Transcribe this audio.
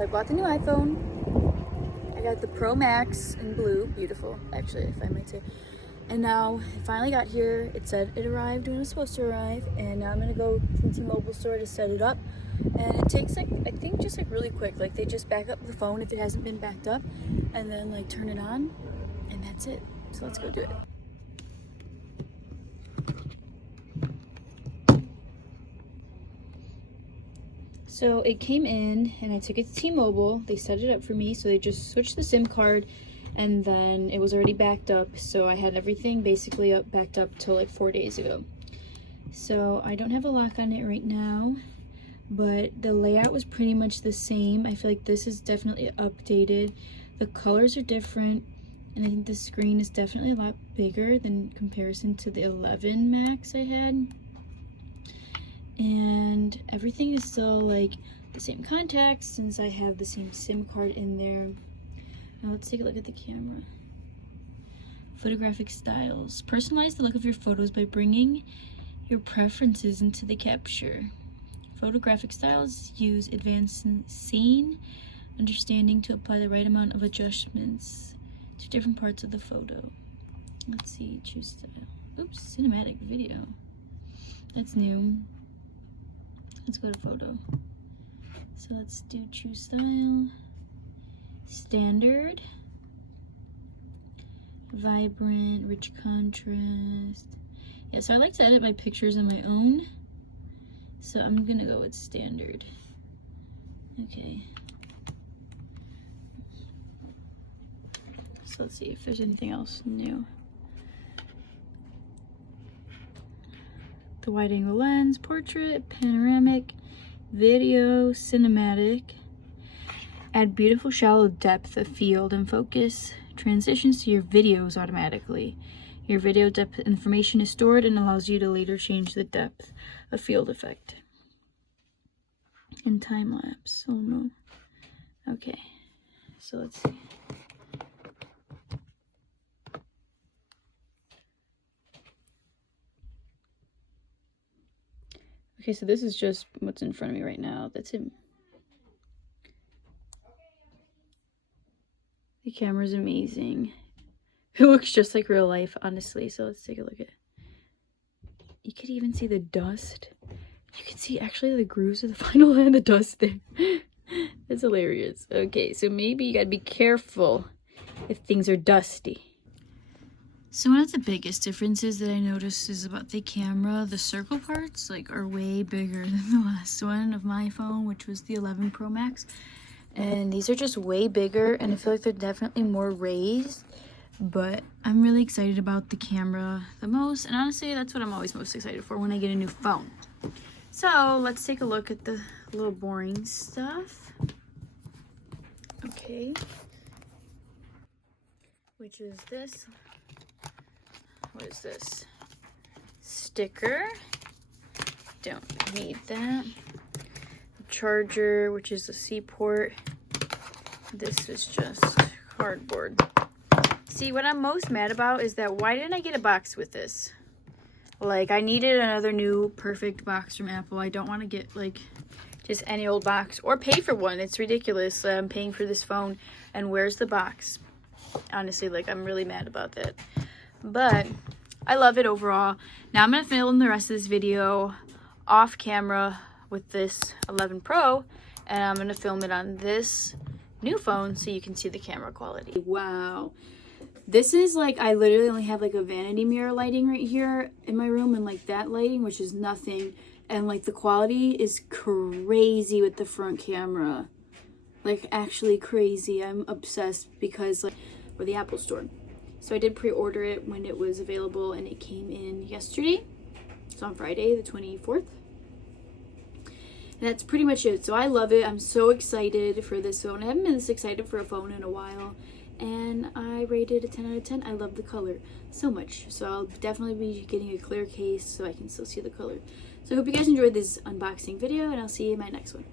So I bought the new iPhone. I got the Pro Max in blue, beautiful, actually, if I might say. And now it finally got here. It said it arrived when it was supposed to arrive, and now I'm gonna go to the T-Mobile store to set it up. And it takes like, I think just like really quick, like they just back up the phone if it hasn't been backed up, and then like turn it on, and that's it. So let's go do it. So it came in and I took it to T-Mobile. They set it up for me. So they just switched the SIM card and then it was already backed up. So I had everything basically backed up till like 4 days ago. So I don't have a lock on it right now, but the layout was pretty much the same. I feel like this is definitely updated. The colors are different and I think the screen is definitely a lot bigger than comparison to the 11 Max I had. And everything is still like the same contacts since I have the same SIM card in there. Now let's take a look at the camera. Photographic styles. Personalize the look of your photos by bringing your preferences into the capture. Photographic styles use advanced scene understanding to apply the right amount of adjustments to different parts of the photo. Let's see, choose style. Oops, cinematic video. That's new. Let's go to photo. So let's do choose style, standard, vibrant, rich contrast. Yeah, so I like to edit my pictures on my own. So I'm gonna go with standard. Okay. So let's see if there's anything else new. The wide angle lens, portrait, panoramic, video, cinematic. Add beautiful shallow depth of field and focus. Transitions to your videos automatically. Your video depth information is stored and allows you to later change the depth of field effect. And time lapse. Oh no. Okay. So let's see. Okay, so this is just what's in front of me right now. That's him. The camera's amazing. It looks just like real life, honestly. So let's take a look at it. You could even see the dust. You can see actually the grooves of the final and the dust there. That's hilarious. Okay, so maybe you gotta be careful if things are dusty. So one of the biggest differences that I noticed is about the camera. The circle parts like are way bigger than the last one of my phone, which was the 11 Pro Max. And these are just way bigger and I feel like they're definitely more raised. But I'm really excited about the camera the most. And honestly, that's what I'm always most excited for when I get a new phone. So let's take a look at the little boring stuff. Okay. Which is this. What is this? Sticker. Don't need that. Charger, which is a C port. This is just cardboard. See, what I'm most mad about is that why didn't I get a box with this? Like, I needed another new perfect box from Apple. I don't want to get like just any old box or pay for one. It's ridiculous that I'm paying for this phone and where's the box? Honestly, like, I'm really mad about that. But I love it overall. Now I'm going to film the rest of this video off camera with this 11 Pro, and I'm going to film it on this new phone so you can see the camera quality. Wow. This is like, I literally only have like a vanity mirror lighting right here in my room and like that lighting, which is nothing. And like the quality is crazy with the front camera. Like actually crazy. I'm obsessed because like we're the Apple store. So I did pre-order it when it was available and it came in yesterday. So on Friday, the 24th. And that's pretty much it. So I love it. I'm so excited for this phone. I haven't been this excited for a phone in a while. And I rated it a 10 out of 10. I love the color so much. So I'll definitely be getting a clear case so I can still see the color. So I hope you guys enjoyed this unboxing video and I'll see you in my next one.